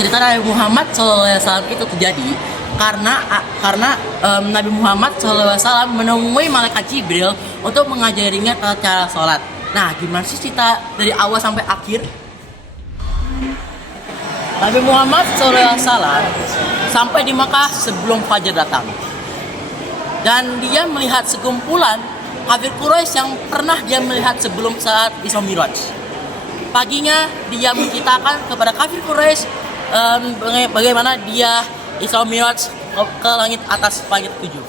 cerita Nabi Muhammad SAW itu terjadi karena Nabi Muhammad SAW menemui malaikat Jibril untuk mengajarinya tata cara sholat. Nah, gimana sih cerita dari awal sampai akhir? Nabi Muhammad SAW sampai di Makkah sebelum fajar datang, dan dia melihat sekumpulan kafir Quraisy yang pernah dia melihat sebelum saat Isra Miraj. Paginya dia menceritakan kepada kafir Quraisy bagaimana dia Isra Miraj ke langit atas langit 7.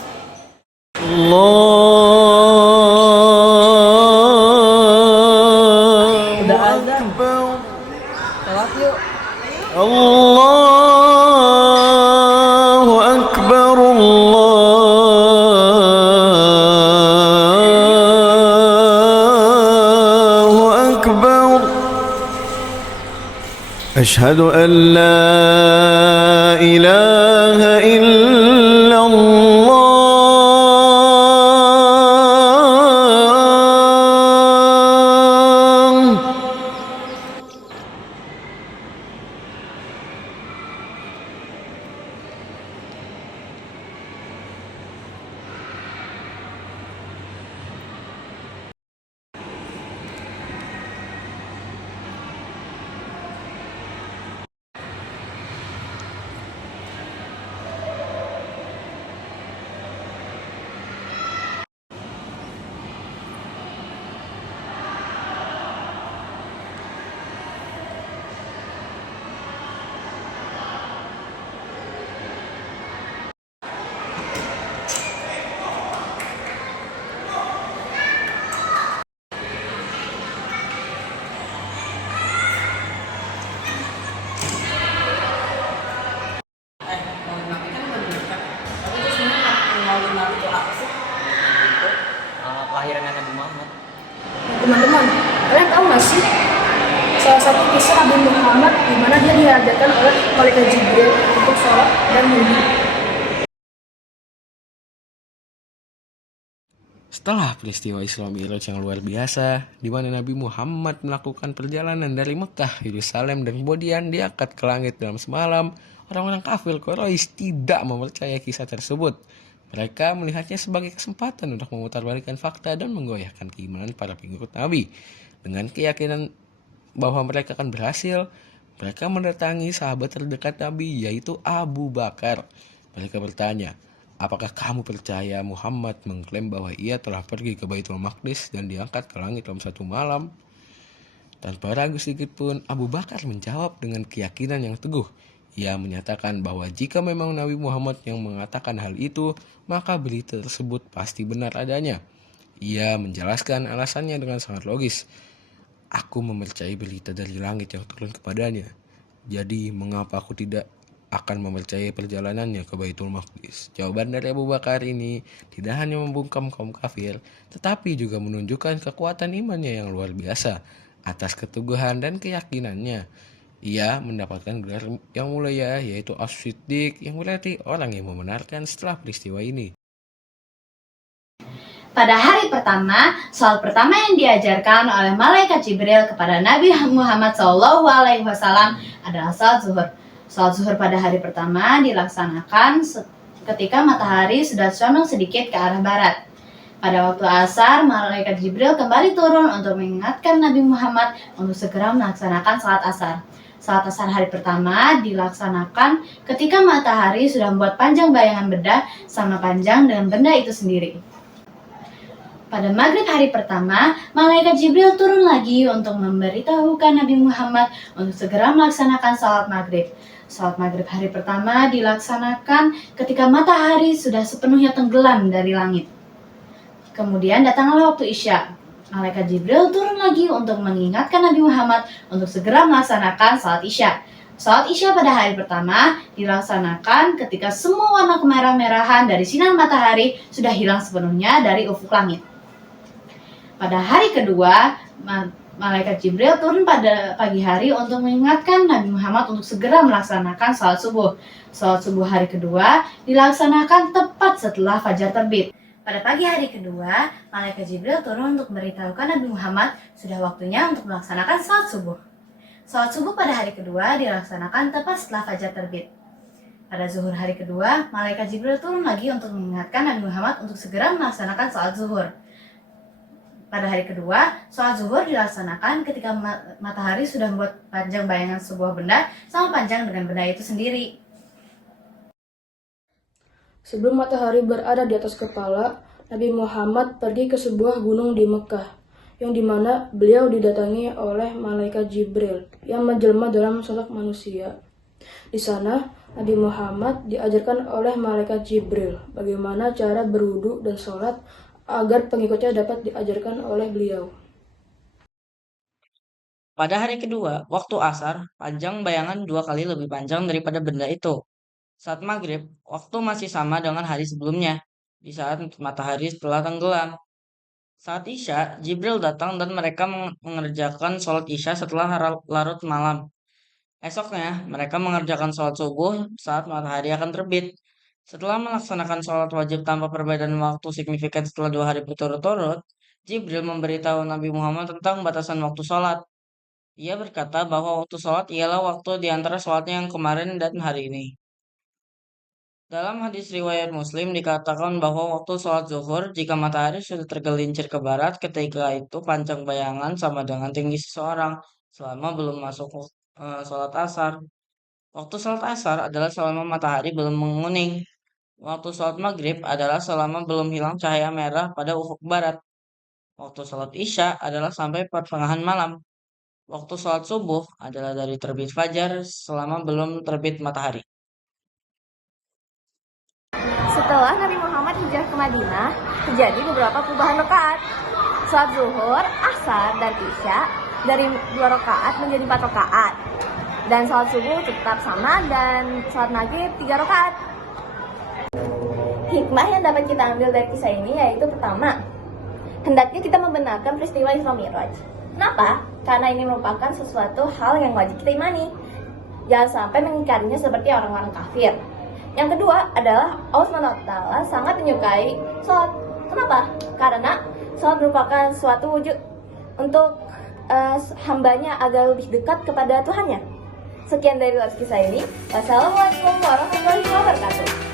Udah azan. Salat yuk. Allahu Akbar, Allahu Akbar. Ashhadu an la ilaha illallah. Kelahiran Nabi Muhammad. Teman-teman, kalian tahu nggak sih salah satu kisah Nabi Muhammad di mana dia diajarkan oleh malaikat Jibril untuk sholat dan wudhu? Setelah peristiwa Isra Miraj yang luar biasa, di mana Nabi Muhammad melakukan perjalanan dari Mekah, Yerusalem, dan kemudian diangkat ke langit dalam semalam, orang-orang kafir Quraisy tidak mempercayai kisah tersebut. Mereka melihatnya sebagai kesempatan untuk memutarbalikkan fakta dan menggoyahkan keimanan para pengikut Nabi. Dengan keyakinan bahwa mereka akan berhasil, mereka mendatangi sahabat terdekat Nabi, yaitu Abu Bakar. Mereka bertanya, apakah kamu percaya Muhammad mengklaim bahwa ia telah pergi ke Baitul Maqdis dan diangkat ke langit dalam satu malam? Tanpa ragu sedikit pun, Abu Bakar menjawab dengan keyakinan yang teguh. Ia menyatakan bahwa jika memang Nabi Muhammad yang mengatakan hal itu, maka berita tersebut pasti benar adanya. Ia menjelaskan alasannya dengan sangat logis. Aku mempercayai berita dari langit yang turun kepadanya. Jadi mengapa aku tidak akan mempercayai perjalanannya ke Baitul Maqdis? Jawaban dari Abu Bakar ini tidak hanya membungkam kaum kafir, tetapi juga menunjukkan kekuatan imannya yang luar biasa atas keteguhan dan keyakinannya. Ia mendapatkan gelar yang mulia, yaitu As-Siddiq, yang berarti orang yang membenarkan setelah peristiwa ini. Pada hari pertama, salat pertama yang diajarkan oleh malaikat Jibril kepada Nabi Muhammad SAW adalah salat zuhur. Salat zuhur pada hari pertama dilaksanakan ketika matahari sudah condong sedikit ke arah barat. Pada waktu asar, malaikat Jibril kembali turun untuk mengingatkan Nabi Muhammad untuk segera melaksanakan salat asar. Salat asar hari pertama dilaksanakan ketika matahari sudah membuat panjang bayangan benda sama panjang dengan benda itu sendiri. Pada maghrib hari pertama, malaikat Jibril turun lagi untuk memberitahukan Nabi Muhammad untuk segera melaksanakan salat maghrib. Salat maghrib hari pertama dilaksanakan ketika matahari sudah sepenuhnya tenggelam dari langit. Kemudian datanglah waktu Isya. Malaikat Jibril turun lagi untuk mengingatkan Nabi Muhammad untuk segera melaksanakan salat Isya. Salat Isya pada hari pertama dilaksanakan ketika semua warna kemerah-merahan dari sinar matahari sudah hilang sepenuhnya dari ufuk langit. Pada hari kedua, malaikat Jibril turun pada pagi hari untuk mengingatkan Nabi Muhammad untuk segera melaksanakan salat subuh. Salat subuh hari kedua dilaksanakan tepat setelah fajar terbit. Pada pagi hari kedua, malaikat Jibril turun untuk memberitahukan Nabi Muhammad sudah waktunya untuk melaksanakan salat subuh. Salat subuh pada hari kedua dilaksanakan tepat setelah fajar terbit. Pada zuhur hari kedua, malaikat Jibril turun lagi untuk mengingatkan Nabi Muhammad untuk segera melaksanakan salat zuhur. Pada hari kedua, salat zuhur dilaksanakan ketika matahari sudah membuat panjang bayangan sebuah benda sama panjang dengan benda itu sendiri. Sebelum matahari berada di atas kepala, Nabi Muhammad pergi ke sebuah gunung di Mekah, yang dimana beliau didatangi oleh malaikat Jibril yang menjelma dalam sosok manusia. Di sana, Nabi Muhammad diajarkan oleh malaikat Jibril bagaimana cara berwudu dan sholat agar pengikutnya dapat diajarkan oleh beliau. Pada hari kedua, waktu asar, panjang bayangan 2 kali lebih panjang daripada benda itu. Saat maghrib, waktu masih sama dengan hari sebelumnya, di saat matahari telah tenggelam. Saat Isya, Jibril datang dan mereka mengerjakan sholat Isya setelah larut malam. Esoknya, mereka mengerjakan sholat subuh saat matahari akan terbit. Setelah melaksanakan sholat wajib tanpa perbedaan waktu signifikan setelah 2 hari berturut-turut, Jibril memberitahu Nabi Muhammad tentang batasan waktu sholat. Ia berkata bahwa waktu sholat ialah waktu di antara sholatnya yang kemarin dan hari ini. Dalam hadis riwayat Muslim dikatakan bahwa waktu sholat zuhur jika matahari sudah tergelincir ke barat, ketika itu panjang bayangan sama dengan tinggi seseorang selama belum masuk sholat asar. Waktu sholat asar adalah selama matahari belum menguning. Waktu sholat maghrib adalah selama belum hilang cahaya merah pada ufuk barat. Waktu sholat isya adalah sampai pertengahan malam. Waktu sholat subuh adalah dari terbit fajar selama belum terbit matahari. Setelah Nabi Muhammad hijrah ke Madinah, terjadi beberapa perubahan rakaat. Salat zuhur, asar, dan isya dari 2 rakaat menjadi 4 rakaat. Dan salat subuh tetap sama dan salat maghrib 3 rakaat. Hikmah yang dapat kita ambil dari kisah ini yaitu pertama, hendaknya kita membenarkan peristiwa Isra Mi'raj. Kenapa? Karena ini merupakan sesuatu hal yang wajib kita imani. Jangan sampai mengingkarinya seperti orang-orang kafir. Yang kedua adalah Allah SWT sangat menyukai sholat. Kenapa? Karena sholat merupakan suatu wujud untuk hambanya agar lebih dekat kepada Tuhannya. Sekian dari kisah ini. Wassalamualaikum warahmatullahi wabarakatuh.